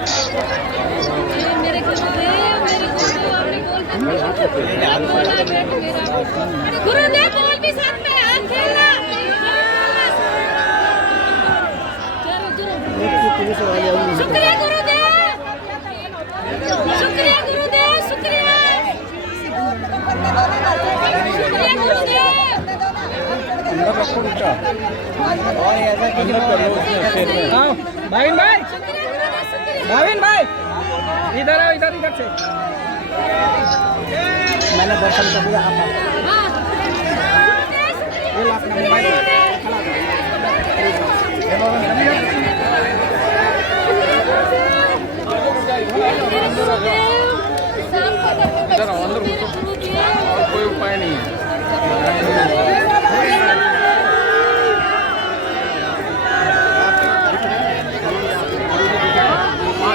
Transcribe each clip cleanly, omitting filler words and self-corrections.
मेरे गुरुदेव अपने गोल पे गुरुदेव बोल भी साथ में हाथ खेलना। शुक्रिया गुरुदेव, शुक्रिया गुरुदेव, शुक्रिया शुक्रिया गुरुदेव। भाविन भाई, भाविन भाई इधर आओ, इधर इधर से मैंने दर्शन कर दिया। ये अपना मोबाइल इधर अंदर घुसो, और कोई उपाय नहीं है।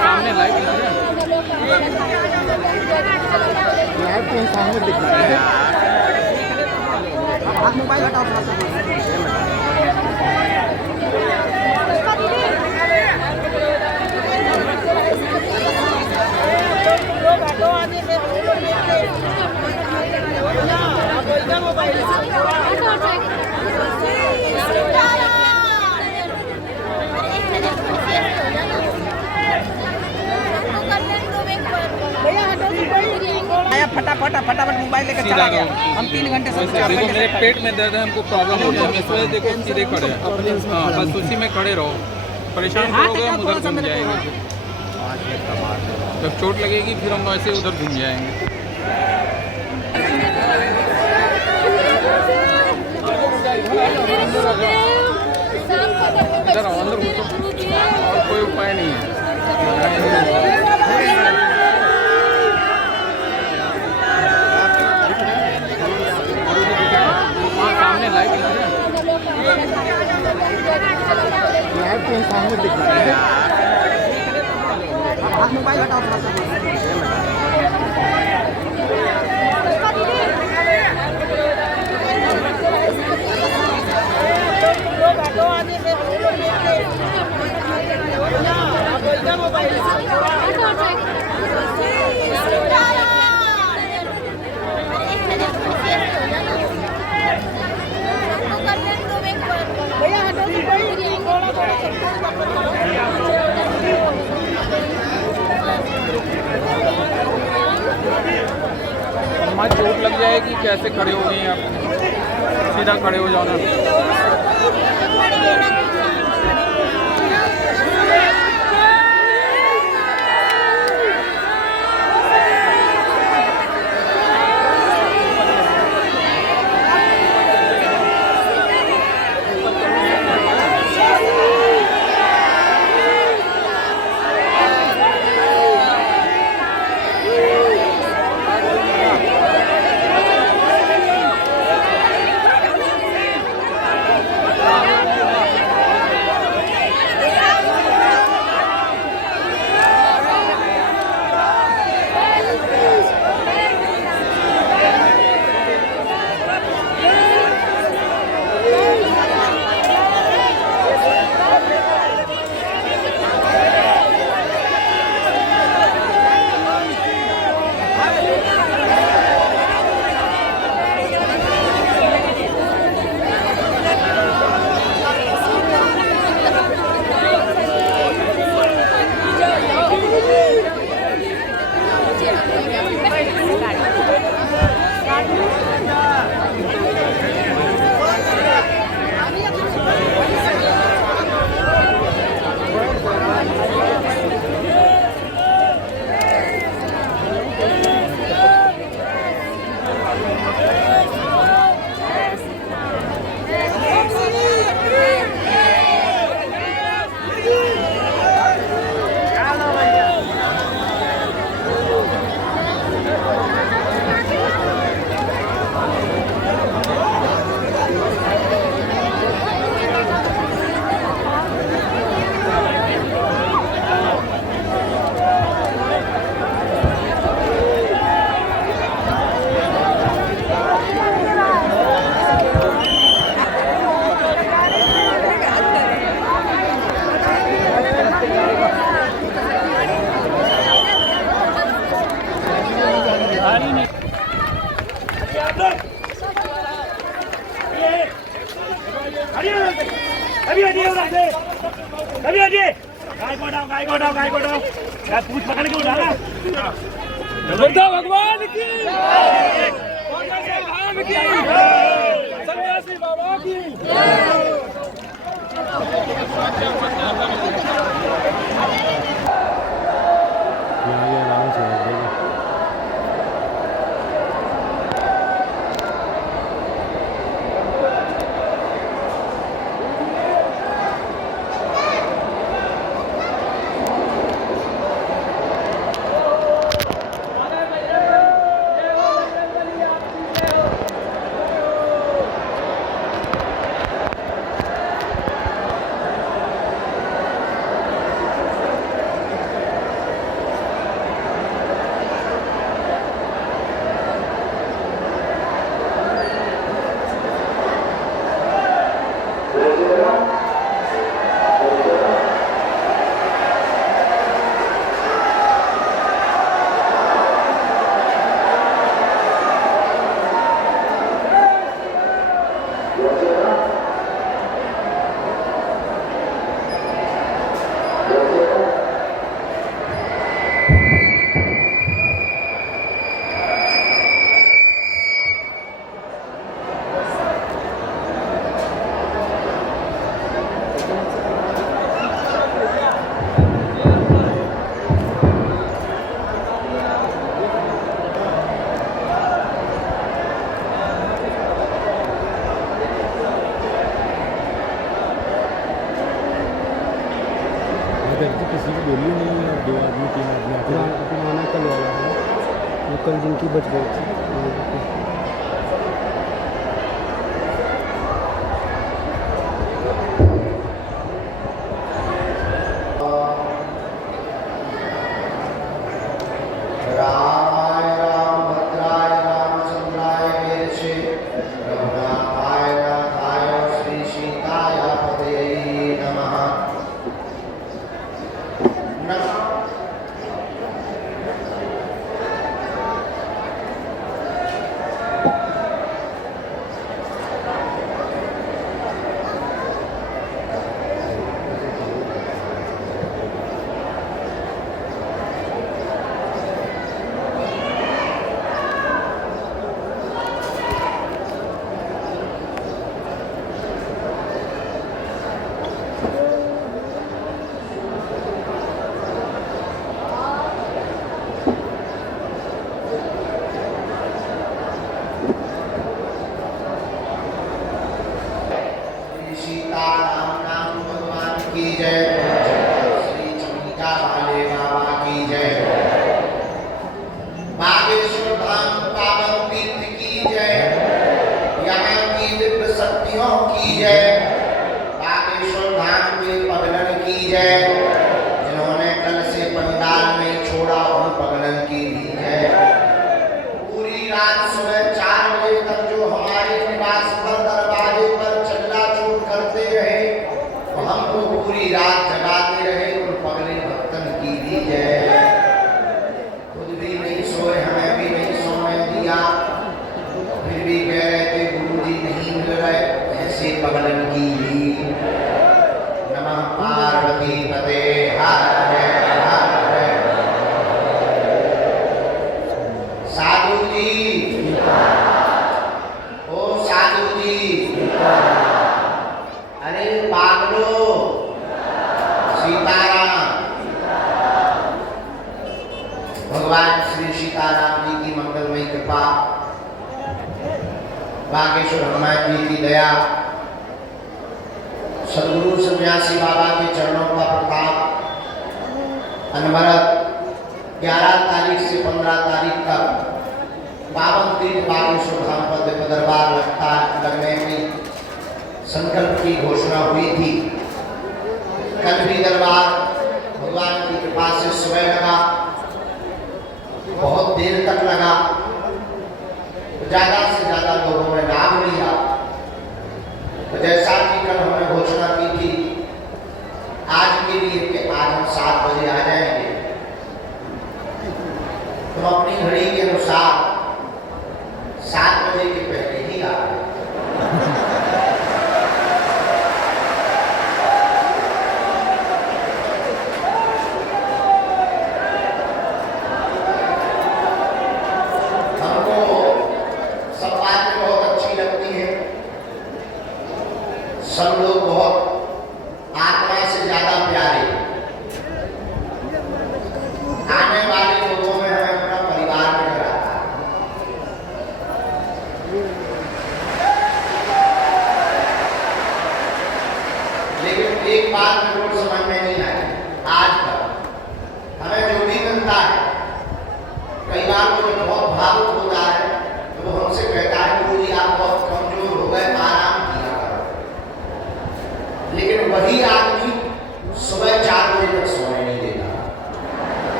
सामने लाइव के सामने दिख रहा है। आप मोबाइल हटाओ थोड़ा सा। फटाफट फटाफट मोबाइल लेकर चला गया। हम 3 घंटे से देखो मेरे पेट में दर्द है, हमको प्रॉब्लम हो गया। इस वजह देखो सीधे खड़े हैं। हाँ बस उसी में खड़े रहो, परेशान करोगे हम उधर घूम जाएंगे। जब चोट लगेगी फिर हम ऐसे उधर घूम जाएंगे। इधर अंदर घुसो, और कोई उपाय नहीं है। सामने लाइव के सामने दिख रहा है। आप मोबाइल हटाओ थोड़ा सा। हमारी चोट लग जाएगी, कैसे खड़े हो गए आप? सीधा खड़े हो जाओ ना। पूछ पकड़ के उठाना। बुद्ध भगवान की, भगवान की, सन्यासी बाबा की। किसी को बोली नहीं है, 2 आदमी 3 आदमी आते हैं। पुराना कल वाला है, वो कल जिनकी बच गई थी। जिन्होंने कल से पंडाल में छोड़ा उन पगलन की भी जय। पूरी रात सुबह 4 बजे तक जो हमारे निवास पर दरवाजे पर चल्ला-चूर करते रहे, वो हमको पूरी रात जगाते रहे, उन पगले भक्तन की भी जय। खुद भी नहीं सोए, हमें भी नहीं सोने दिया, फिर भी कह रहे थे गुरु जी नहीं मिल रहे, ऐसे पगलन की भी। नमः पार्वती पते हर हर। साधु जी, ओ साधु जी, अरे पागलो, सीताराम। भगवान श्री सीताराम जी की मंगलमयी कृपा, बागेश्वर हनुमान जी की दया, सदगुरु सन्यासी बाबा के चरणों का प्रताप, अनवरत 11 तारीख से 15 तारीख तक पावन तीर्थ बागेश्वर धाम पर दिव्य दरबार लगने की संकल्प की घोषणा हुई थी। कल भी दरबार भगवान की कृपा से सुबह लगा, बहुत देर तक लगा, ज्यादा से ज्यादा लोगों ने लाभ लिया। तो जैसा कि कल हमने घोषणा की थी आज के लिए कि आज हम 7 बजे आ जाएंगे, तुम अपनी घड़ी के अनुसार 7 बजे के पहले ही आ गए।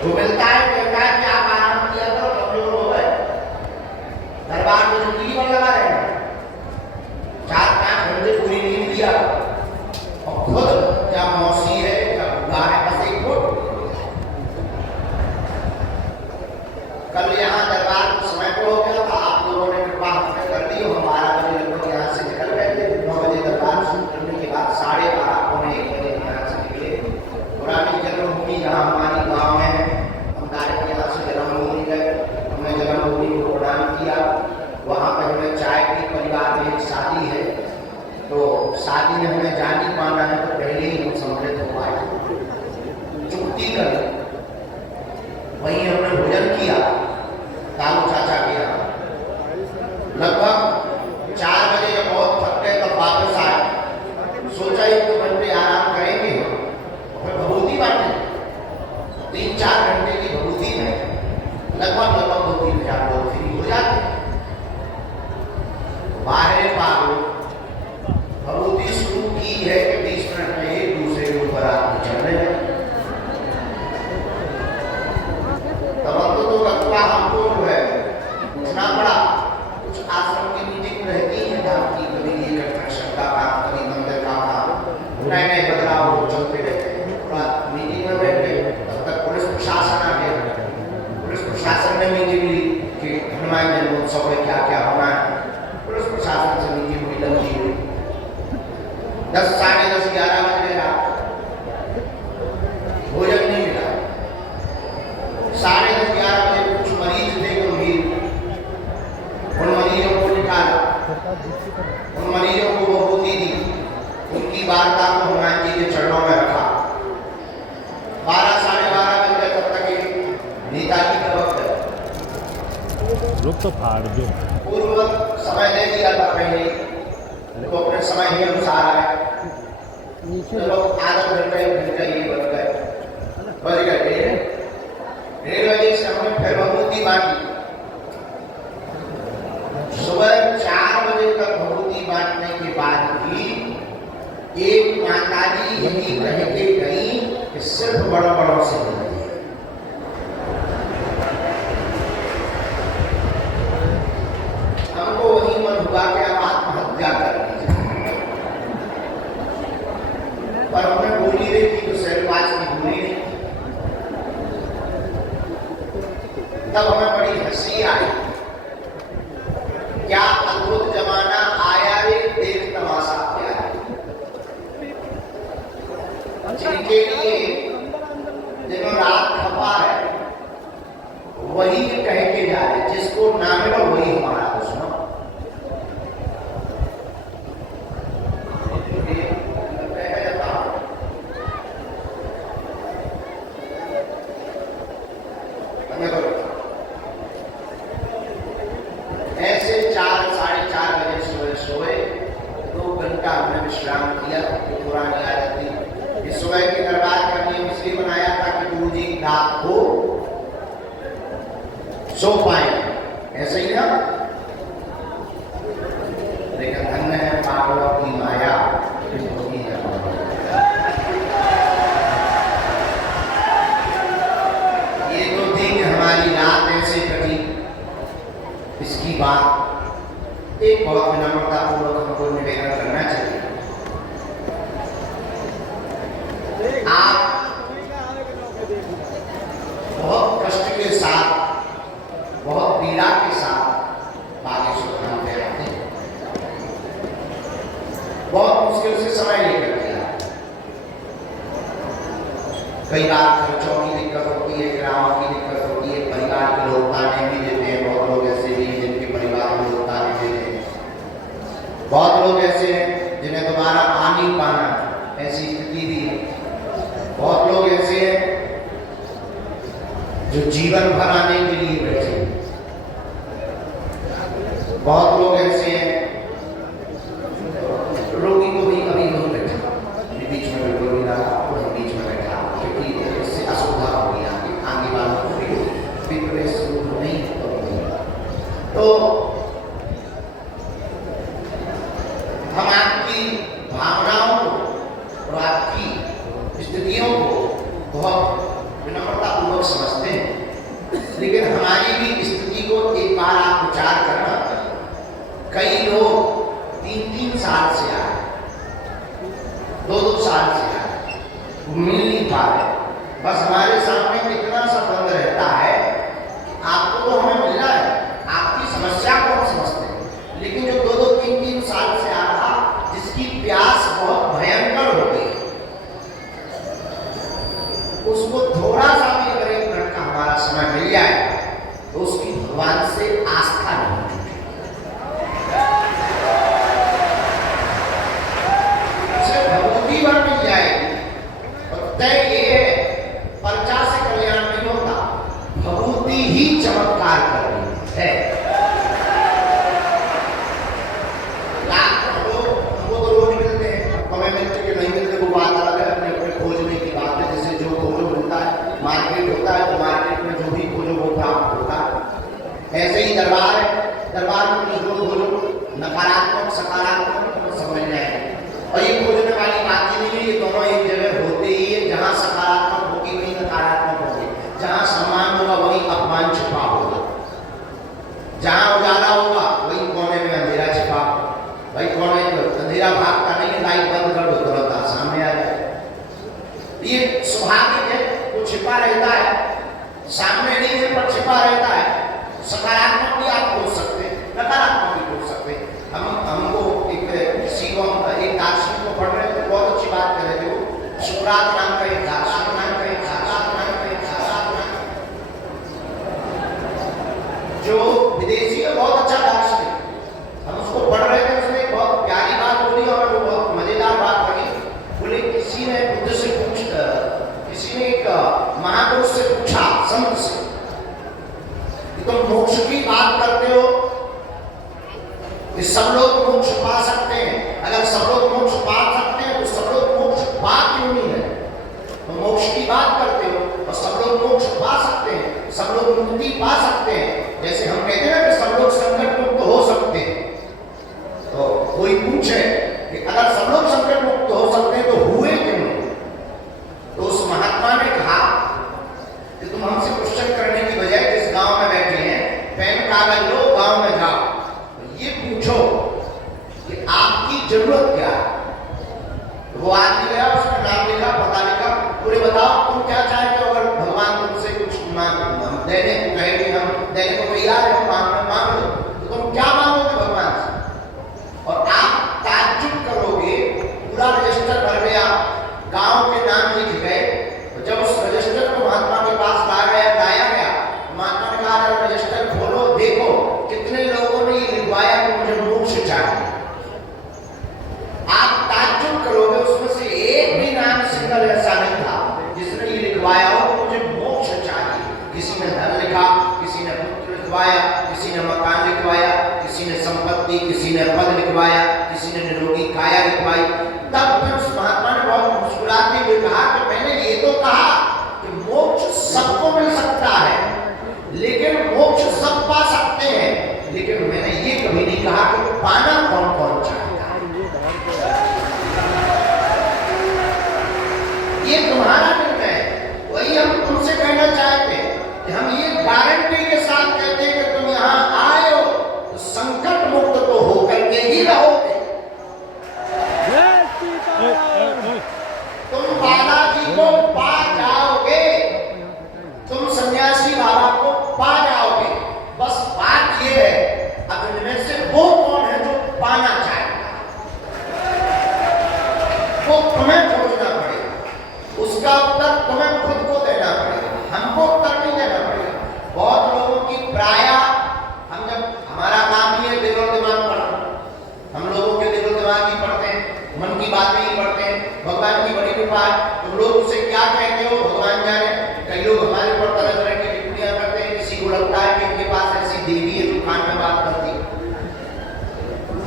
जो मिलता है कहता है कि आप आराम किया करो, कमजोर हो गए, दरबार में जिंदगी भर लगा रहेगा, 4-5 घंटे पूरी नींद लिया और खुद क्या मौसी है क्या बुआ है, बस एक फुट। कल यहाँ दरबार को समय को हो गया था, आप लोगों ने कृपा हमें कर दी, हम 12 बजे लगभग यहाँ से निकल गए थे। 9 बजे दरबार शुरू करने के बाद 12:30 पौने 1 बजे यहाँ से निकले। पुरानी जन्मभूमि जहाँ हमारी गाँव है, हम डायरेक्ट यहाँ से जन्मभूमि गए, हमने जन्मभूमि को प्रदान किया। वहाँ पर हमें चाय की, परिवार में एक शादी है, तो शादी में हमें जान ही पाना है, तो पहले ही हम सम्मिलित हो पाए, चुप्ती कर वहीं हमने भोजन किया कालू चाचा के यहाँ। लगभग 4 बजे जब बहुत थक गए तब वापस आए, सोचा 1-2 घंटे आराम करेंगे और फिर भभूति बांटे। 3-4 घंटे की भभूति में लगभग 2-3 हज़ार लोग फ्री हो जाते। बाहर पागो भभूति शुरू की है कि 20 मिनट में एक दूसरे के ऊपर आदमी चढ़ रहे हैं। तब तो लगता हमको जो है उठना पड़ा। कुछ आश्रम की मीटिंग रहती है धाम की, कभी ये कंस्ट्रक्शन का काम, कभी मंदिर का काम, नए बदलाव चलते रहते हैं। थोड़ा मीटिंग में बैठे तब तक पुलिस प्रशासन आ गया। पुलिस प्रशासन ने मीटिंग ली कि हनुमान जन्मोत्सव में क्या क्या होना है। पुलिस प्रशासन से मीटिंग हुई, लंबी हुई, 10, साढ़े 10, 11 बजे रात भोजन नहीं मिला। 10:30, 11 बजे कुछ मरीज थे गंभीर, उन मरीजों को निकाला, उन मरीजों को भभूति दी, उनकी वार्ता को हनुमान जी के चरणों में रखा। 12, साढ़े 12 बजे तब तक नेताजी का वक्त है, रुक तो फाड़ दो, पूर्व समय दे दिया था पहले, तो अपने समय के अनुसार आए। चलो आधा घंटा 1 घंटा ये बज गए। 1:30 बजे से हमने फिर भभूति बांटी। सुबह 4 बजे तक भभूति बांटने के बाद भी एक माताजी यही कह के गई कि सिर्फ बड़ों से मिलती है। हमको वही मन हुआ कि अब आत्महत्या करनी चाहिए, पर हमने बोली रही थी तो शहरवाज की बोली नहीं। तब हमें बड़ी हंसी आई, क्या अद्भुत जमाना आया रे, देख तमाशा क्या है। जिनके लिए दिनों रात खपा है वही कह के जा रहे, जिसको ना मिलो वही हमारा दुश्मन। ऐसे 4, साढ़े 4 बजे सुबह सोए, 2 घंटा हमने विश्राम किया। तो पुरानी आदत थी, इस सुबह के दरबार का नियम इसलिए बनाया था कि गुरु जी रात को सो पाए, ऐसे ही ना। लेकिन धन्य है पागलों की माया, ये तो थी कि हमारी रात ऐसे कटी। इसकी बात एक बहुत विनम्रता पूर्वक हमको निवेदन करना चाहिए। आप बहुत कष्ट के साथ, बहुत पीड़ा के साथ बागेश्वर धाम पे आते हैं, बहुत मुश्किल से समय लेकर के आते। कई बार खर्चों की दिक्कत होती है, ग्रामों की दिक्कत होती है, परिवार के लोग ताने भी देते हैं। बहुत लोग ऐसे भी हैं जिनके परिवार में लोग ताने देते हैं। बहुत लोग ऐसे हैं जिन्हें दोबारा आ नहीं पाना, ऐसी स्थिति भी है। बहुत लोग ऐसे हैं जो जीवन भर आने के लिए बैठे हैं। बहुत लोग ऐसे हैं, रोगी को भी अभी नहीं बैठा, बीच में बिल्कुल नहीं लगा, वही बीच में बैठा, क्योंकि इससे असुविधा हो गई, आगे वालों को भी प्रवेश नहीं तो हम आपकी भावनाओं को और आपकी स्थितियों को बहुत विनम्रता पूर्वक समझते हैं, लेकिन हमारी भी स्थिति को एक बार आप विचार करना। कई लोग 3-3 साल से आए, 2-2 साल से आए, मिल नहीं पा रहे। बस हमारे सामने इतना सा बंद रहता है, आपको तो हमें मिलना है, आपकी समस्या को हम समझते हैं, लेकिन जो 2-2, 3-3 साल से आ रहा, जिसकी प्यास बहुत भयंकर हो गई, उसको थोड़ा सा भी अगर 1 मिनट का हमारा समय मिल जाए तो उसकी भगवान से आस्था नहीं टूटेगी, उसे भगवती भर मिल जाएगी। और तय ये है, पर्चा से कल्याण नहीं होता, भगवती ही चमत्कार कर रही है। लाखों लोग हमको तो रोज मिलते हैं, हमें मिलते कि नहीं मिलते वो बात अलग है, अपने अपने खोजने की बात है। जैसे जो खोजो मिलता है, मार्केट होता है तो मार्केट में जो भी खोजो वो प्राप्त होता है। ऐसे ही दरबार है, दरबार में जो खोजो नकारात्मक सकारात्मक सब मिल जाएगा। और ये खोजने वाली बात ही नहीं है, ये दोनों एक जगह होते ही है। जहाँ सकारात्मक होगी वहीं नकारात्मक होगी, जहाँ सम्मान होगा वहीं अपमान छिपा होगा, जहाँ उजाला होगा वहीं कोने में अंधेरा छिपा होगा। भाई कोने में अंधेरा भागता नहीं, लाइट बंद कर दो तुरंत सामने आ जाए। ये स्वाभाविक है, वो छिपा रहता है, सामने नहीं है पर छिपा रहता है। सकारात्मक भी आप खोज सकते हैं, नकारात्मक भी खोज सकते हैं। हमको किसी को एक दार्शनिक को पढ़ रहे थे, बहुत अच्छी बात कर रहे थे वो। सुकरात नाम का एक दार्शनिक जो विदेशी है, बहुत अच्छा दार्शनिक, हम उसको पढ़ रहे थे। उसने एक बहुत प्यारी बात बोली और वो बहुत मजेदार बात लगी। बोले किसी ने बुद्ध से किसी ने एक महापुरुष से पूछा, संत से, कि तुम मोक्ष की बात करते हो कि सब लोग मोक्ष पा सकते हैं, अगर सब लोग मोक्ष पा सकते हैं तो सब लोग मोक्ष पा क्यों नहीं है? तो मोक्ष की बात करते हो और सब लोग मोक्ष पा सकते हैं, सब लोग मुक्ति पा सकते हैं। जैसे हम कहते हैं ना कि सब लोग संकट मुक्त हो सकते हैं, तो कोई पूछे कि अगर सब लोग संकट मुक्त हो सकते हैं तो हुए क्यों नहीं? तो उस महात्मा ने कहा कि तुम हमसे क्वेश्चन करने की बजाय जिस गांव में बैठे हैं, पेन कागज लो, गांव में जाओ, ये पूछो कि आपकी जरूरत क्या है। तो वो आदमी गया, उसने नाम लिखा, पता लिखा, पूरे बताओ तुम क्या चाहते हो। अगर भगवान तुमसे कुछ देने को कहे कि हम देने को तैयार है, मांग लो, तो तुम क्या मांगोगे भगवान से? और आप ताज्जुब करोगे, पूरा रजिस्टर भर गया, गांव के नाम लिख गए। तो जब उस रजिस्टर को महात्मा के पास लाया गया, महात्मा ने कहा रजिस्टर खोलो, देखो कितने लोगों ने ये लिखवाया कि मुझे मोक्ष चाहिए। आप ताज्जुब करोगे, उसमें से एक भी नाम सिंगल ऐसा नहीं था जिसने ये लिखवाया हो कि मुझे मोक्ष चाहिए। किसी ने धन लिखा, किसी ने पुत्र लिखवाया, किसी ने मकान लिखवाया, किसी ने संपत्ति, किसी ने पद लिखवाया, किसी ने निरोगी काया लिखवाई। तब फिर उस महात्मा ने बहुत मुस्कुराते हुए कहा कि मैंने ये तो कहा कि मोक्ष सबको मिल सकता है, लेकिन मोक्ष सब पा सकते हैं, लेकिन मैंने ये कभी नहीं कहा कि पाना कौन कौन चाहता है। ये तुम्हारा निर्णय है। वही हम तुमसे कहना चाहते हैं कि हम ये गारंटी के साथ कहते हैं कि तुम यहाँ आए हो तो संकट मुक्त तो होकर के ही रहोगे। तुम बालाजी को पा जाओगे, तुम सन्यासी बाबा को पा जाओगे। बस बात ये है, अब इनमें से वो कौन है जो पाना चाहेगा, वो तुम्हें खोजना पड़ेगा, उसका उत्तर तुम्हें खुद को देना पड़ेगा, हमको उत्तर नहीं देना पड़ेगा। बहुत लोगों की प्राय हम जब हमारा काम ही है दिल और दिमाग पढ़ना, हम लोगों के दिल और दिमाग ही पढ़ते हैं, मन की बातें ही पढ़ते हैं। भगवान की बड़ी कृपा है, तुम लोग उससे क्या कहते हो भगवान जाने। कई लोग हमारे ऊपर तरह तरह की टिप्पणियां करते हैं, किसी को लगता है कि उनके पास ऐसी देवी है जो कान में बात करती है,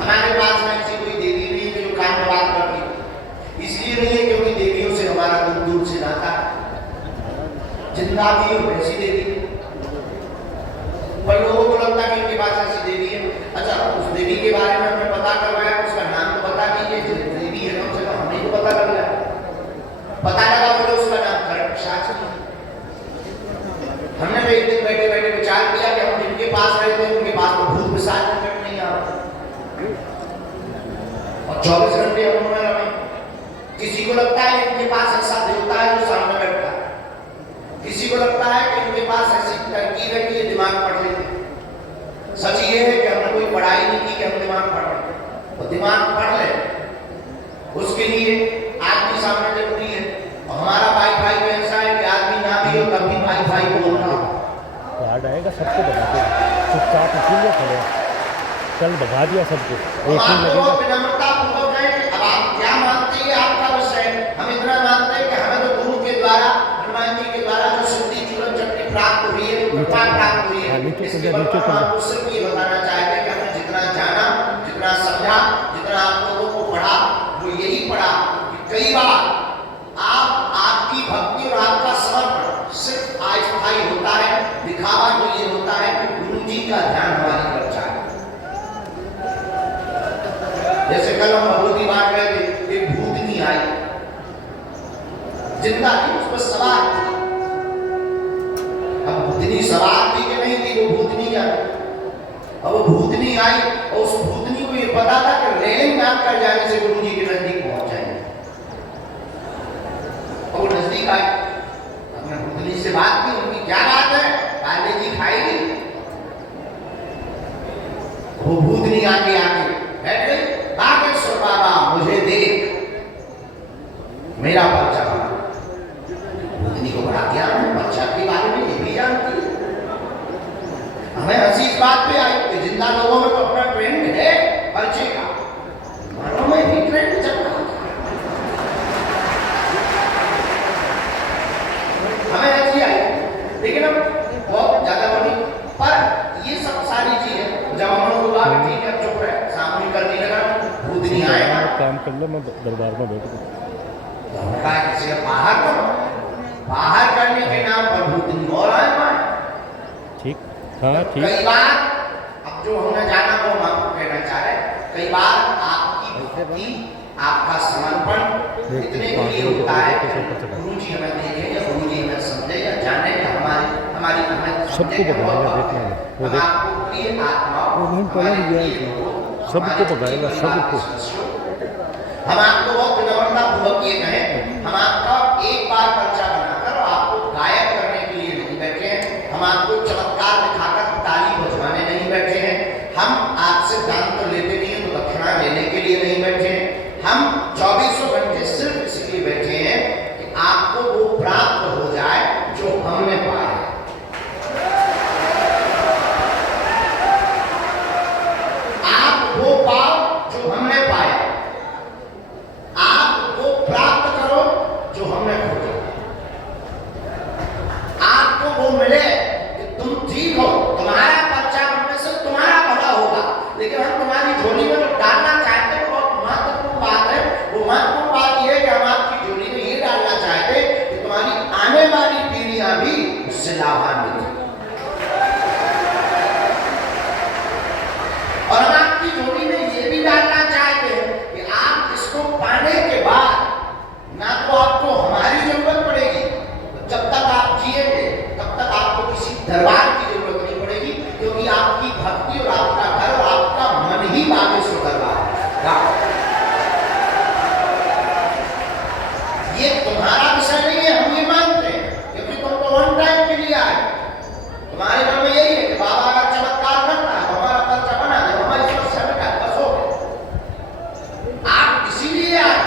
हमारे पास में ऐसी कोई देवी नहीं है जो कान में बात करती है। इसलिए नहीं है क्योंकि देवियों से हमारा दूर दूर से नाता है, जिंदा भी हो ऐसी देवी। पर लोगों को लगता है कि उनके पास ऐसी देवी है। अच्छा, उस देवी के बारे में हमें पता करवाया, उसका नाम तो बता दीजिए, देवी है कम से कम हमें तो पता लग रहा है। पता लगा बोले उसका नाम खरगशाच है। लगता है इनके पास ऐसा देवता है जो सामने बैठा है, किसी को लगता है कि इनके पास ऐसी तरकीब है कि ये दिमाग पढ़ लेते। सच ये है कि हमने कोई पढ़ाई नहीं की कि हम दिमाग पढ़ लें, तो दिमाग पढ़ ले उसके लिए आदमी सामने जरूरी है। और हमारा वाईफाई में ऐसा है कि आदमी ना भी हो तब भी वाईफाई बोल रहा हो। कार्ड आएगा सबको बता दो, चुपचाप इसीलिए खड़े कल भगा दिया सबको, एक ही लगेगा। विनम्रता पूर्वक है कि अब आप क्या मानते हैं आपका विषय है। हम इतना मानते हैं कि हमें तो गुरु के द्वारा, हनुमान जी के द्वारा जो सिद्धि चूरन चटनी प्राप्त हुई है, कृपा प्राप्त हुई है, इसके बारे में हम उससे ये बताना चाहते हैं कि हमने जितना जाना, जितना समझा, जितना आप लोगों को पढ़ा, वो यही पढ़ा कि कई बार आपकी भक्ति और आपका समर्पण सिर्फ अस्थायी होता है, दिखावा तो ये होता है कि गुरु जी का ध्यान हमारी तरफ जाए। जैसे कल हम भगवती बात रहे थे, एक भूतनी आई, जिंदा थी, उस पर सवार थी। अब भूतनी सवार थी कि नहीं थी, वो भूतनी क्या थी। अब वो भूतनी आई और उस भूतनी को ये पता था कि रेलिंग नाप कर जाने से गुरु जी के नजदीक पहुंच जाएंगे। और वो नजदीक आई, हमने भूतनी से बात की, उनकी क्या बात है, काले जी खाएगी। वो भूतनी आगे आगे बैठ गई, नागेश्वर बाबा मुझे देख, मेरा बच्चा बना। भूतनी को बड़ा ज्ञान है, बच्चा के बारे में ये भी जानती है। हमें हंसी इस बात पे आई कि जिंदा लोगों में तो अपना ट्रेंड है बच्चे का, मरों में भी ट्रेंड चल रहा है। हमें हंसी आई, लेकिन अब बहुत ज्यादा बनी। पर ये सब सारी चीजें जब हम लोग बोला ठीक है चुप रहे, सामने करने लगा, भूतनी आएगा काम कर ले, मैं दरबार में बैठ गया। किसी बाहर करो, बाहर करने के नाम पर भूतनी और आए पाए। ठीक, हाँ ठीक। कई बार अब जो हमने जाना वो हम आपको कहना चाह रहे हैं, कई बार आपकी भक्ति, आपका समर्पण इतने के लिए होता है कि गुरु जी हमें देखे या गुरु जी हमें समझे या जाने या हमारी हमें सबको पकड़ाएगा, देखना वो देख, आपको प्रिय आत्माओं, सबको पकड़ाएगा, सबको। हम आपको बहुत विनम्रता पूर्वक ये कहें, हम आपका एक बार पर्चा बनाकर आपको गायब करने के लिए नहीं बैठे हैं, हम आपको चमत्कार दिखाकर ताली बजवाने नहीं बैठे हैं, हम आपसे दान तो लेते नहीं है तो दक्षिणा लेने के लिए नहीं बैठे हैं। हम 24 घंटे सिर्फ इसलिए बैठे हैं कि आपको वो प्राप्त हो जाए जो हमने पाया। आप वो पाओ जो हमने पाया, आप वो प्राप्त करो जो हमने खोजा। आपको वो मिले कि तुम ठीक हो, तुम्हारा पर्चा बनने से तुम्हारा भला होगा। लेकिन हम तुम्हारी झोली में जो डालना चाहते हैं बहुत महत्वपूर्ण बात है। वो महत्वपूर्ण बात यह है कि हम आपकी झोली में ये डालना चाहते हैं कि तुम्हारी आने वाली पीढ़ियां भी उससे लाभान्वित हो। और हम आपकी झोली में ये भी डालना चाहते हैं कि आप इसको पाने के बाद ना तो आपको हमारी जरूरत पड़ेगी, जब तक आप जिएंगे तब तक आपको किसी दरबार की जरूरत नहीं पड़ेगी, क्योंकि आपकी भक्ति और आपका घर और आपका मन ही बागेश्वर दरबार है। ये तुम्हारा विषय नहीं है, हम ये मानते हैं, क्योंकि तुम तो वन टाइम के लिए आए। तुम्हारे मन में यही है कि बाबा अगर चमत्कार करता है तो हमारा पर्चा बना दे, हमारी समस्या मिटा दे, बस हो गया। आप इसीलिए आए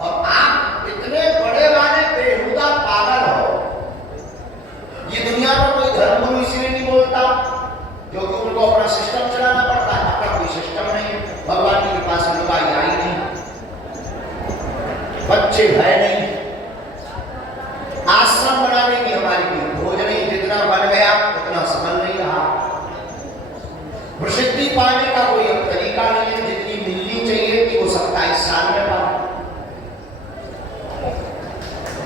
और आप इतने बड़े वाले बेहुदा पागल हो। ये दुनिया में कोई धर्मगुरु इसलिए नहीं बोलता क्योंकि उनको अपना सिस्टम चलाना पड़ता है, अपना कोई सिस्टम नहीं है। भगवान की कृपा से लुगाई आई नहीं, बच्चे भय नहीं, आश्रम बनाने की हमारी कोई खोज नहीं, जितना बन गया उतना सफल नहीं रहा। प्रसिद्धि पाने का कोई अब तरीका नहीं है, जितनी मिलनी चाहिए कि वो 27 साल में पाए।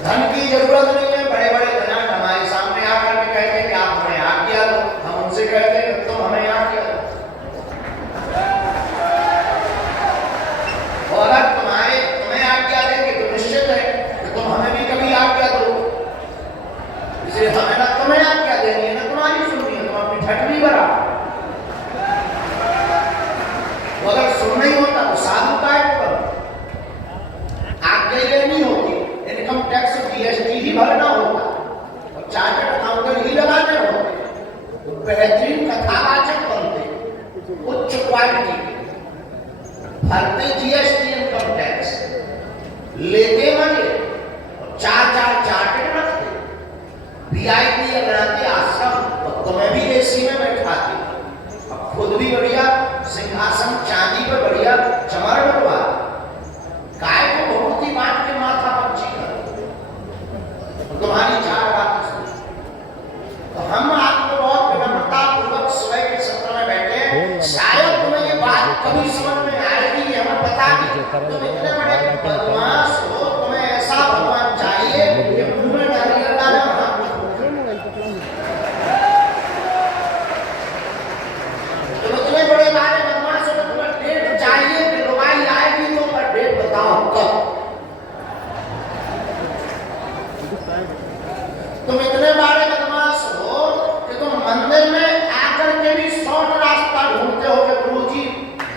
धन की जरूरत नहीं है, बड़े बड़े धनाढ्य हमारे सामने आकर के कहते हैं कि आप हमें आज्ञा दो, हम उनसे कहते हैं कि तुम हमें आज्ञा दो। और अगर तुम्हें आज्ञा देंगे तो निश्चित है कि तुम हमें भी कभी आज्ञा दो। सारा तुम लगेगा, इतने बाहर बड़े आके बदमाश हो, तुम्हें ऐसा भगवान चाहिए कि मुंह में नारियल डाले और हाथ में फूंके। तुम इतने बड़े बारे बदमाश हो तो तुम्हें डेट चाहिए कि रुबाई आएगी तो पर डेट बताओ कब। तुम इतने बड़े बदमाश हो कि तुम मंदिर में आकर के भी शॉर्ट रास्ता ढूंढते हो कि गुरुजी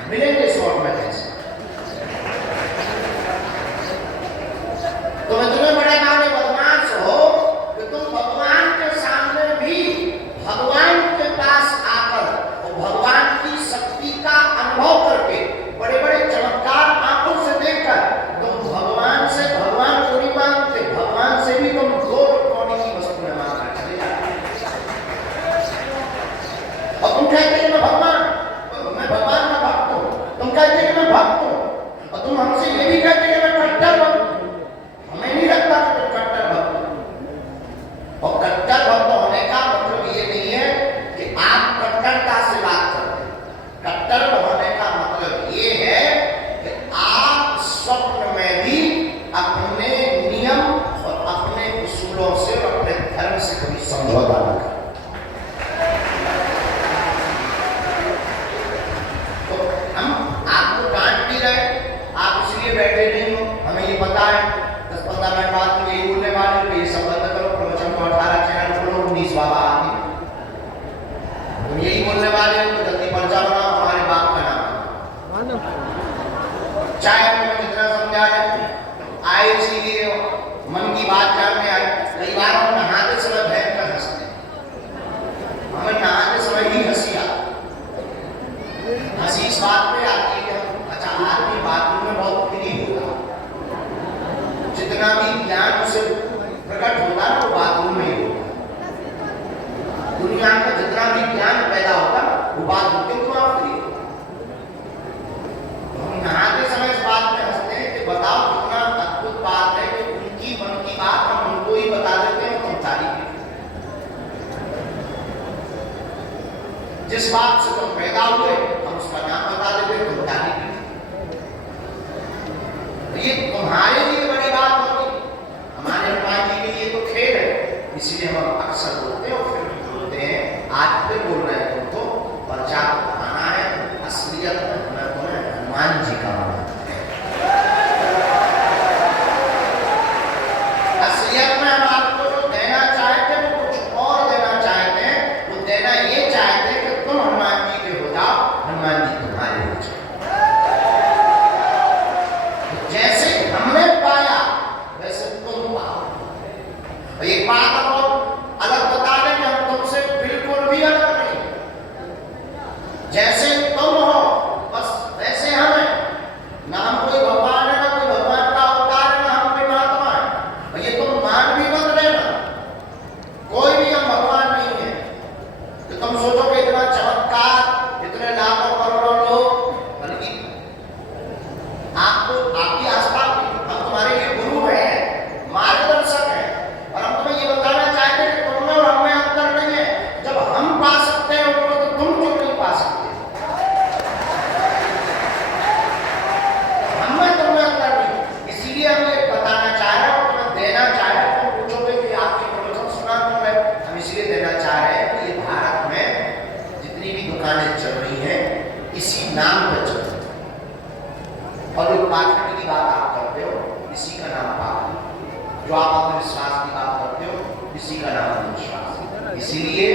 मिलेंगे शॉर्ट में कैसे। तुम इतने बड़े बड़े बदमाश हो कि तुम भगवान के सामने भी भगवान के पास आकर और भगवान की शक्ति का अनुभव करके बड़े बड़े चमत्कार आंखों से देखकर तुम भगवान से भगवान को नहीं मांगते, भगवान से भी तुम 2 कौड़ी की वस्तु में मांग कर चले जाते। और तुम कहते हैं मैं भगवान का भक्त हूं, तुम कहते हैं मैं भक्त हूं, और तुम हमसे ये भी कहते हैं मैं कट्टर भक्त हूं। हमें नहीं लगता कि तुम कट्टर भक्त हो। और कट्टर भक्त होने का मतलब ये नहीं है कि आप कट्टरता से बात करते हैं। कट्टर होने का मतलब ये है कि आप स्वप्न में भी अपने नियम और अपने उसूलों से और अपने धर्म से कभी समझौता न करें। तो हम आपको डांट भी रहे, आप इसलिए बैठे नहीं हो, हमें ये पता है 10-15 मिनट बाद तो यही बोलने वाले हो, ये सब बंद करो, प्रवचन को 18 चैनल खोलो, 19 बाबा आगे तुम यही बोलने वाले हो तो जल्दी पर्चा बनाओ, हमारे बाप का नाम चाहे तुम्हें कितना समझा जाए। आए इसीलिए मन की बात जानने आए। कई बार हम नहाते समय भयंकर हंसते हैं, हमें नहाते समय ही हंसी आती। हंसी इस बात पे आती है कि हम अच्छा आदमी बाथरूम में बहुत फ्री होता, जितना भी ज्ञान उसे प्रकट होता है वो बाथरूम में ही होता। दुनिया का जितना भी ज्ञान पैदा होता वो बाथरूम के तो आप फ्री। हम नहाते समय इस बात में हंसते हैं कि बताओ कितना अद्भुत बात है कि उनकी मन की बात हम उनको ही बता देते हैं, तुम तारीफ। जिस बात से तुम पैदा हुए हम उसका नाम बता देते हैं, तुम तारीफ। ये तुम्हारे लिए बड़ी बात होती, हमारे हनुमान जी के लिए तो खेल है, इसलिए हम अक्सर बोलते हैं और फिर बोलते हैं। आज फिर बोल रहे हैं तुमको पर्चा बनाना है, असलियत में तुम्हें हनुमान जी का माना। असलियत में हम आपको जो देना चाहते हैं वो कुछ और देना चाहते हैं। वो देना ये चाहते हैं कि तुम हनुमान जी के हो जाओ, हनुमान जी तुम्हारे हो जाओ। जैसे हमने पाया वैसे तुम पाओ। एक बात हमको अलग बता दें कि हम तुमसे बिल्कुल भी अलग नहीं। जैसे तुम हो बस वैसे हम हैं। ना हम कोई भगवान है, ना कोई भगवान का अवतार है, ना हम कोई महात्मा है। ये तुम मान भी मत लेना, कोई भी हम भगवान नहीं है। तो तुम सोचो कि इतना चमत्कार, इतने लाखों करोड़ों लोग, बल्कि आपको आपकी आस्था, हम तुम्हारे लिए गुरु हैं, मार्गदर्शक हैं, और हम तुम्हें ये बताना चाहते हैं कि तुम में और हम में अंतर नहीं है। जब हम पा सकते हैं उनको तो तुम क्यों नहीं पा सकते? हम में तुम में अंतर नहीं, इसीलिए हम ये बताना चाह रहे हैं और तुम्हें देना चाह रहे हैं। तुम पूछोगे कि आपकी प्रवचन सुना क्यों है? हम इसलिए देना चाह रहे हैं कि ये भारत में जितनी भी दुकानें चल रही हैं इसी नाम पर चल रही है। और जो पाखंड की बात आप करते हो इसी का नाम पाखंड, जो आप अपने विश्वास की बात करते हो इसी का नाम अंधविश्वास। इसीलिए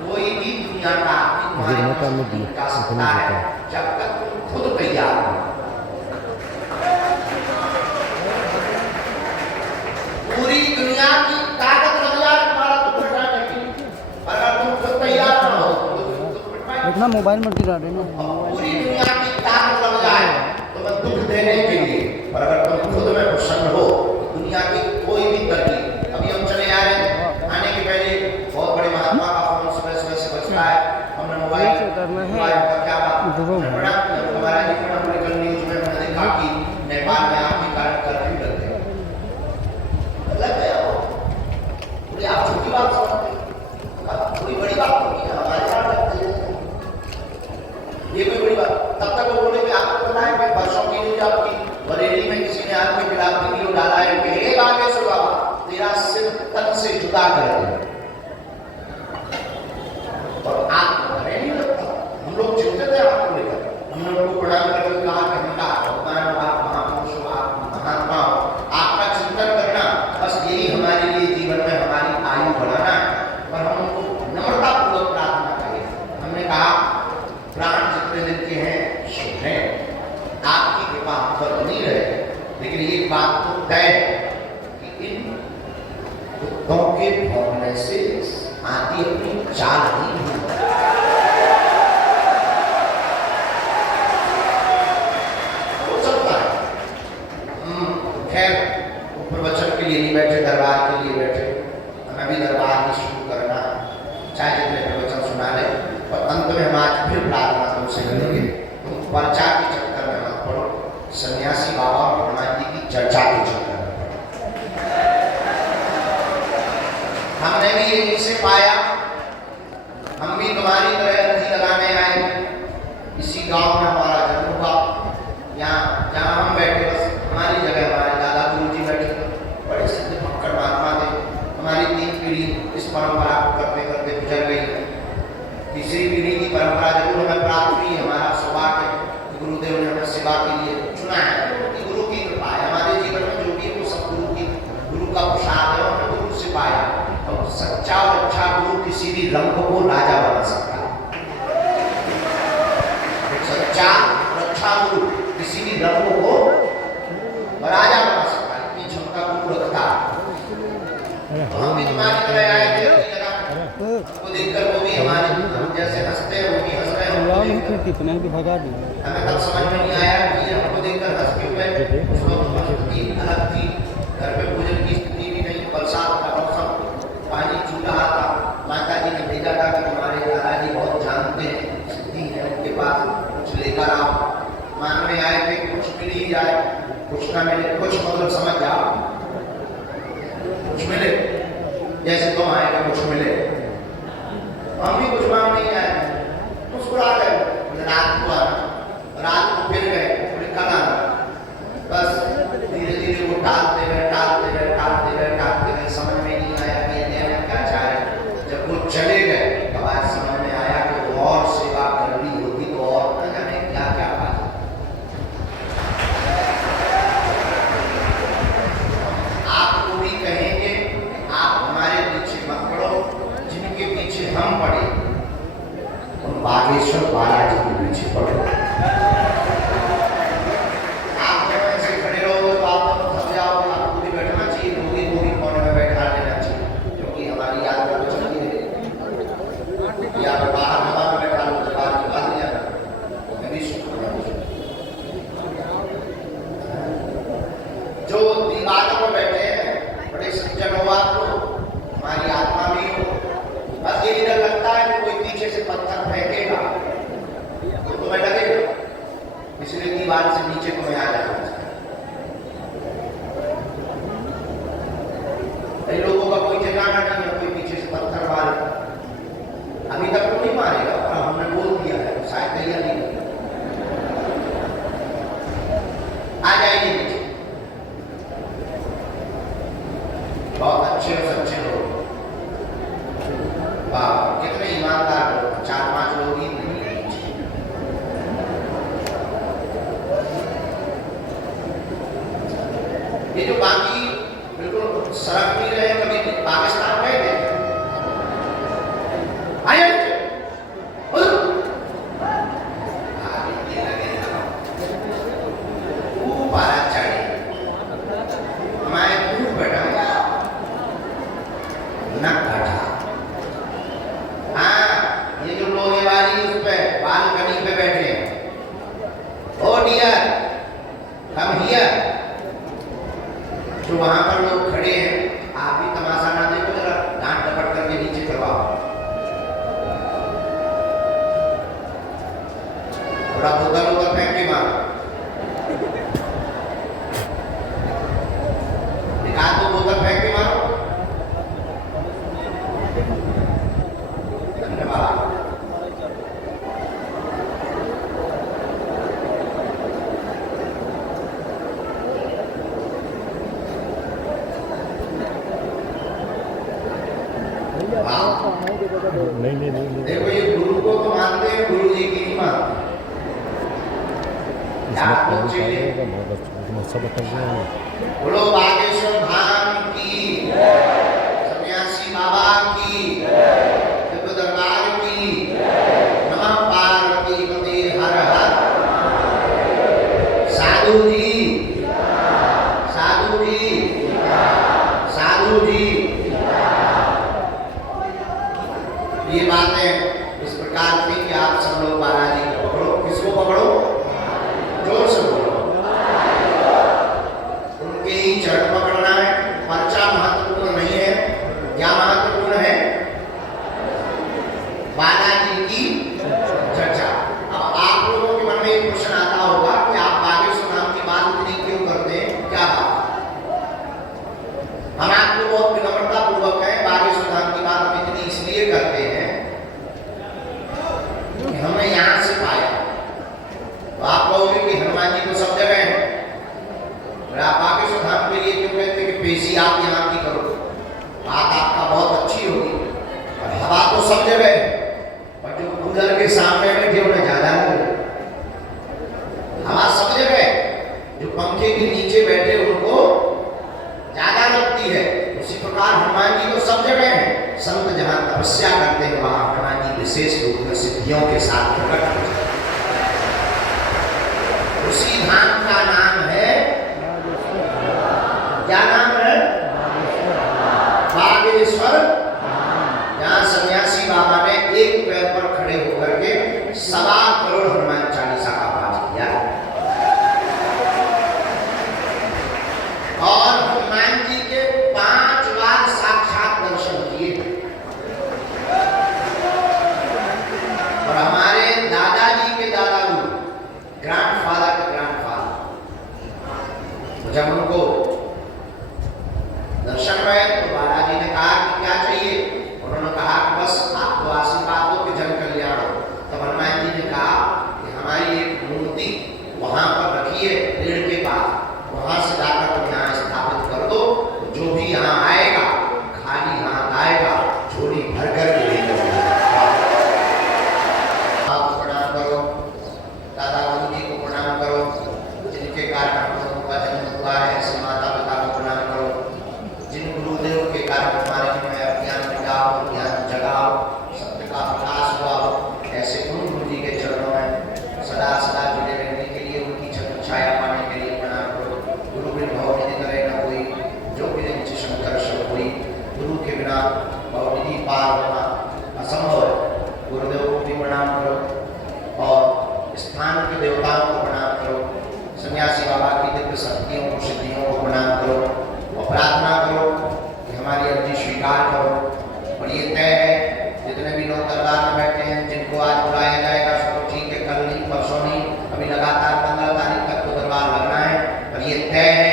कोई भी दुनिया का का सकता है जब तक तुम खुद तैयार हो। पूरी दुनिया की ताकत लग जाए तुम्हारा दुख मिटाने की, अगर तुम खुद तैयार ना हो तो दुख मिटाएगा। इतना मोबाइल मत गिरा देना। पूरी दुनिया की ताकत लग जाए तुम्हें दुख देने के लिए, और अगर तुम खुद में प्रसन्न हो दुनिया की कोई भी तरकीब। अभी हम चले आ रहे हैं, आने के पहले बहुत बड़े महात्मा का फोन सुबह से बजता है। हमने मोबाइल का क्या बात हमारा पॉलिटिकल न्यूज में मैंने देखा कि नेपाल में आपके कारण कर्फ्यू लग गया। लग गया वो, बोले आप छोटी बात समझते, कोई बड़ी बात नहीं है, हमारे साथ लगती है ये कोई बड़ी बात। तब तक वो बोले कि आपको पता है कि वर्षों की न्यूज आपकी जुदा कर दिया। और आप भले नहीं लगता, हम लोग चिंतित थे आपको लेकर, हमने लोग प्रणाम करके कहा कि हमका भगवान आप महापुरुष हो, आप महात्मा हो, आपका चिंतन करना, बस यही हमारे लिए जीवन में हमारी आयु बढ़ाना है। और हम उनको नम्रतापूर्वक प्रार्थना करें। हमने कहा प्राण जितने दिन के हैं शुभ हैं, आपकी कृपा हम पर बनी रहे, लेकिन एक बात तो तय है कि इन कुत्तों के भौंकने से हाथी अपनी चाल नहीं भूलता। हो सकता है खैर प्रवचन के लिए नहीं बैठे, दरबार के लिए बैठे, हमें भी दरबार ही शुरू करना, चाहे जितने प्रवचन सुना ले, और अंत में हम आज फिर प्रार्थना तुमसे करेंगे। तुम पर्चा के चक्कर में मत पड़ो, सन्यासी बाबा और हनुमान जी की चर्चा के चक्कर में पड़ो। हमने भी यहीं से पाया, हम भी तुम्हारी तरह अर्जी लगाने आए। इसी गांव में हमारा जन्म हुआ, यहाँ जहाँ हम बैठे बस हमारी जगह हमारे दादा गुरु जी बैठे, बड़े सिद्ध भक्कड़ महात्मा थे। हमारी 3 पीढ़ी इस परंपरा को करते करते गुजर गई। तीसरी पीढ़ी की परंपरा जरूर हमें प्राप्त हुई। हमारा सौभाग्य है, गुरुदेव ने हमें सेवा के लिए चुना है, कि गुरु की कृपा है हमारे जीवन में, जो भी वो सब गुरु का प्रसाद है, हमने गुरु से पाया। और सच्चा और अच्छा गुरु किसी भी रंग को राजा बना सकता है। सच्चा और अच्छा गुरु किसी भी रंग को राजा बना सकता है, इतनी क्षमता गुरु रखता है। हम भी तुम्हारी तरह आए थे, हमको देखकर वो भी हमारे हम जैसे हंसते हैं, वो भी हंस रहे हैं। कितने भी भगा दिए। हमें तब समझ में नहीं आया कि हमको देखकर हंस क्यों रहे। उस वक्त स्थिति अलग थी, घर पे भोजन की स्थिति भी नहीं, बरसात का मौसम, पानी चूह रहा था। माता जी ने भेजा था कि तुम्हारे दादाजी बहुत जानते हैं, सिद्धि है उनके पास, कुछ लेकर आओ। मान में आए थे कुछ मिल ही जाए, कुछ ना मिले, कुछ मतलब समझ जाओ, कुछ मिले, जैसे तुम आएगा कुछ मिले। हम भी कुछ मांग नहीं आए, मुस्कुरा गए। रात को आना, रात को फिर गए, फिर कल आना, बस धीरे धीरे वो टालते गए, समझ में नहीं आया कि ये क्या चाह रहे। जब वो चले गए तब आज समझ में आया कि और सेवा करनी होती तो और न जाने क्या क्या बात। आपको भी कहेंगे आप हमारे पीछे मत पड़ो, जिनके पीछे हम पड़े और बागेश्वर बालाजी के पीछे पड़ो। आप ऐसे खड़े रहोगे तो आप थक जाओगे, आपको भी बैठना चाहिए, कोई कोने में बैठा लेना चाहिए, क्योंकि हमारी यात्रा तो चलती रहेगी। या तो बाहर हवा में बैठा लो, जब बाहर की बात नहीं आना, मैं भी जो दीवारों पर बैठे हैं बड़े सज्जन हो, आपको हमारी आत्मा भी हो, बस ये डर लगता है कि कोई पीछे से पत्थर फेंकेगा तो तुम्हें लगेगा, इसलिए दीवार से नीचे तुम्हें आ जाना चाहिए। कई लोगों का कोई ठिकाना नहीं है, कोई पीछे से पत्थर मारे, अभी तक तो नहीं मारेगा, पर हमने बोल दिया है तो शायद तैयार नहीं करेगा। आ जाइए नीचे, बहुत अच्छे और सच्चे लोग, वाह कितने ईमानदार लोग, 4-5 लोग ही नहीं। ये जो बाकी बिल्कुल सड़क नहीं रहे, कभी पाकिस्तान गए थे, आए हमारे दूर बैठा न बैठा। हाँ, ये जो लोहे वाली उस पे बालकनी पे बैठे, ओ डियर कम हियर, जो वहां पर लोग खड़े हैं, आप भी तमाशा ना देखो, नहीं देखो ये गुरु को तो मानते हैं, गुरु जी की नहीं मानते। इसमें कौन सा रहेगा बहुत अच्छा सब कर दिया बोलो बागेश्वर धाम की, सन्यासी बाबा की, दिव्य दरबार की, नमः पार्वती पते हर हर। साधु जी, साधु जी, साधु जी। ये बातें इस प्रकार थी कि आप सब लोग बालाजी को पकड़ो। किसको पकड़ो? जोर से बोलो। उनके ही चरण पकड़ना है। पर्चा महत्वपूर्ण नहीं है। क्या महत्वपूर्ण है? बालाजी की चर्चा। अब आप लोगों के मन में एक क्वेश्चन आता होगा कि आप बागेश्वर धाम की बात इतनी क्यों करते हैं? क्या बात? हम आपको बहुत विनम्रता पूर्वक है, बागेश्वर धाम की बात हम इतनी इसलिए करते हैं कि हमने यहां से पाया। तो आप कहोगे कि हनुमान जी तो सब जगह हैं, आप बागेश्वर धाम के लिए क्यों कहते कि पेशी आप यहाँ की करो? बात आपका बहुत अच्छी होगी और हवा तो सब जगह है, और जो कूलर के सामने बैठे उन्हें ज्यादा लगे। हवा सब जगह है, जो पंखे के नीचे बैठे उनको ज्यादा लगती है। उसी प्रकार हनुमान जी तो सब जगह है। संत जहां तपस्या करते हैं वहां हनुमान जी विशेष रूप में सिद्धियों के साथ प्रकट होते हैं। उसी धाम का नाम है, क्या नाम है? बागेश्वर। जहां सन्यासी बाबा ने एक पैर पर खड़े होकर के 1.25 करोड़ हनुमान चालीसा का पाठ किया और हनुमान जी के 5 बार साक्षात दर्शन किए। और हमारे दादाजी के दादा गुरु, ग्रैंडफादर के ग्रैंडफादर, जब उनको दर्शन हुए तो बालाजी ने कहा कि क्या चाहिए? उन्होंने कहा कि बस आपको आशीर्वाद दो कि जन कल्याण हो। तब हनुमान जी ने कहा कि हमारी एक मूर्ति वहां पर रखिए पेड़ के पास, वहां से जाकर तुम यहाँ स्थापित कर दो। जो भी यहाँ आएगा खाली हाथ आएगा, झोली भर कर के लेकर आप प्रणाम करो, दादा गुरु जी को प्रणाम करो, जिनके कारण हम लोगों का जन्म हुआ है। ऐसे माता पिता को प्रणाम करो, जिन गुरुदेव के कारण हमारे में अज्ञान मिटाओ, ज्ञान जगाओ, सत्य का प्रकाश हुआ। ऐसे उन गुरु जी के चरणों में सदा सदा जुड़े रहने के लिए, उनकी छत्र छाया पाने के लिए प्रणाम करो। गुरु बिन भवनिधि करे न कोई, जो बिन शंकर शव कोई। गुरु के बिना भवनिधि पार होना असंभव है। गुरुदेव को भी प्रणाम करो और स्थान के देवताओं को प्रणाम करो। सन्यासी बाबा की दिव्य शक्तियों को, सिद्धियों को प्रणाम करो और प्रार्थना करो कि हमारी अर्जी स्वीकार करो। और ये तय है, जितने भी लोग दरबार में बैठे हैं, जिनको आज बुलाया जाएगा सब ठीक है, कल नहीं, परसों नहीं, अभी लगातार 15 तारीख तक तो दरबार लगना है। और ये तय है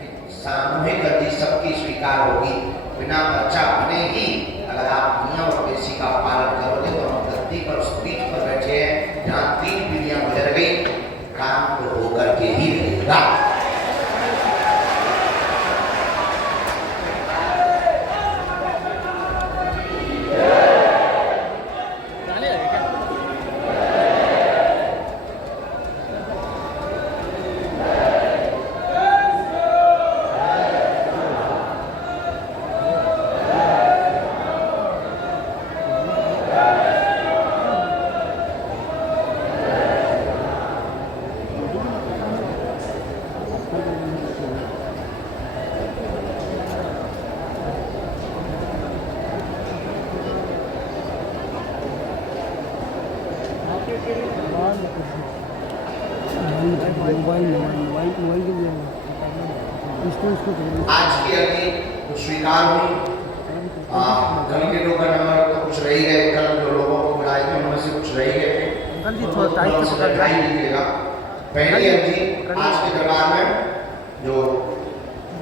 कि सामूहिक अर्जी सबकी स्वीकार होगी बिना बच्चा बने ही। अगर आप नियम और पेशी का पालन करोगे तो हम गद्दी पर, उस पीठ पर बैठे हैं जहाँ 3 पीढ़ियां गुजर गई, काम तो होकर के ही रहेगा। आज की अभी कुछ स्वीकार हुई। कल के लोग का नंबर तो कुछ रह ही गए, कल जो लोगों को बुलाए थे उनमें से कुछ रह ही गए थे। पहली अर्जी आज के दरबार में जो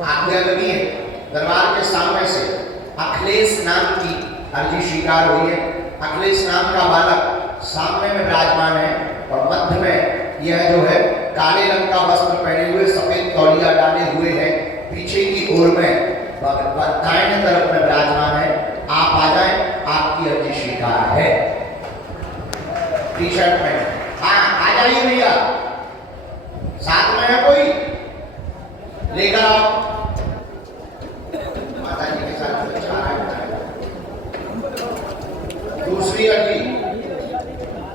आज्ञा लगी है, दरबार के सामने से अखिलेश नाम की अर्जी स्वीकार हुई है। अखिलेश नाम का बालक सामने में विराजमान है और मध्य में यह जो है काले रंग का वस्त्र पहने हुए, सफेद तौलिया डाले हुए है। पीछे की ओर में दाहिने तरफ में विराजमान है। आप आ जाएं जाइए भैया, साथ में है कोई, लेकर आओ। माता जी के साथ बच्चा आ रहा है। दूसरी अर्जी,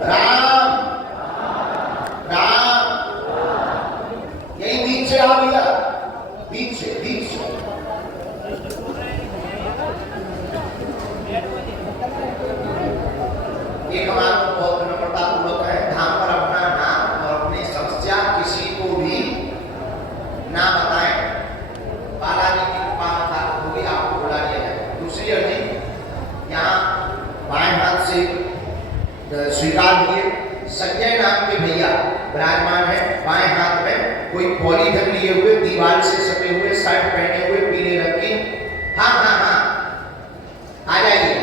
राम राम, यही बीच से आ भैया, बीच से एक हमारा बहुत नम्रता पूर्वक है, धाम पर अपना नाम और अपनी समस्या किसी को भी ना बताएं, बालाजी की कृपा होगी, आपको बुला लिया जाए। दूसरी अर्जी, यहाँ बाएं हाथ से स्वीकार हुए, संजय नाम के भैया विराजमान है, बाएं हाथ में कोई पॉलीथिन लिए हुए, दीवार से सटे हुए, शर्ट पहने हुए पीले रंग की। हाँ हाँ हाँ, आ जाइए।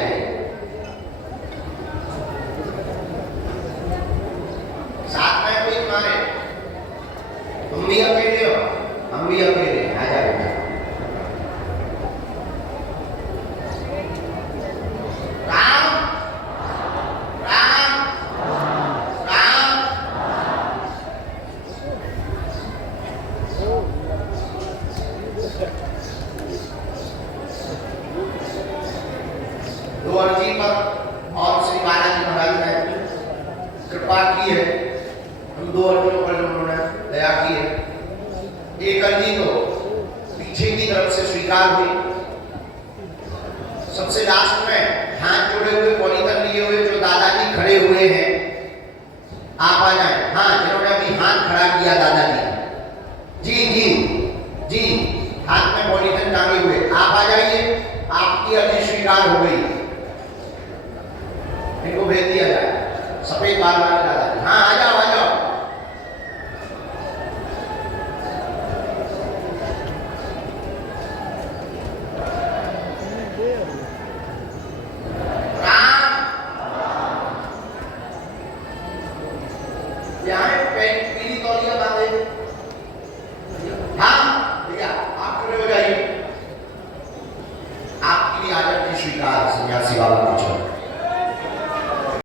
साथ में कोई तुम्हारे, तुम भी अकेले हो, हम भी अकेले, आ जाइए। दो अर्जी पर और श्री बालाजी महाराज ने कृपा की है, हम दो अर्जियों पर उन्होंने दया की है। एक अर्जी तो पीछे की तरफ से स्वीकार हुई, सबसे लास्ट में हाथ जोड़े हुए पॉलीथिन लिए हुए जो दादाजी खड़े हुए हैं, आप आ जाए। हाँ, जिन्होंने अभी हाथ खड़ा किया दादाजी, जी जी जी, हाथ में पॉलीथिन टांगे हुए, आप आ जाइए, आपकी अर्जी स्वीकार हो गई, इनको भेज दिया जाए। सफेद बाल वाले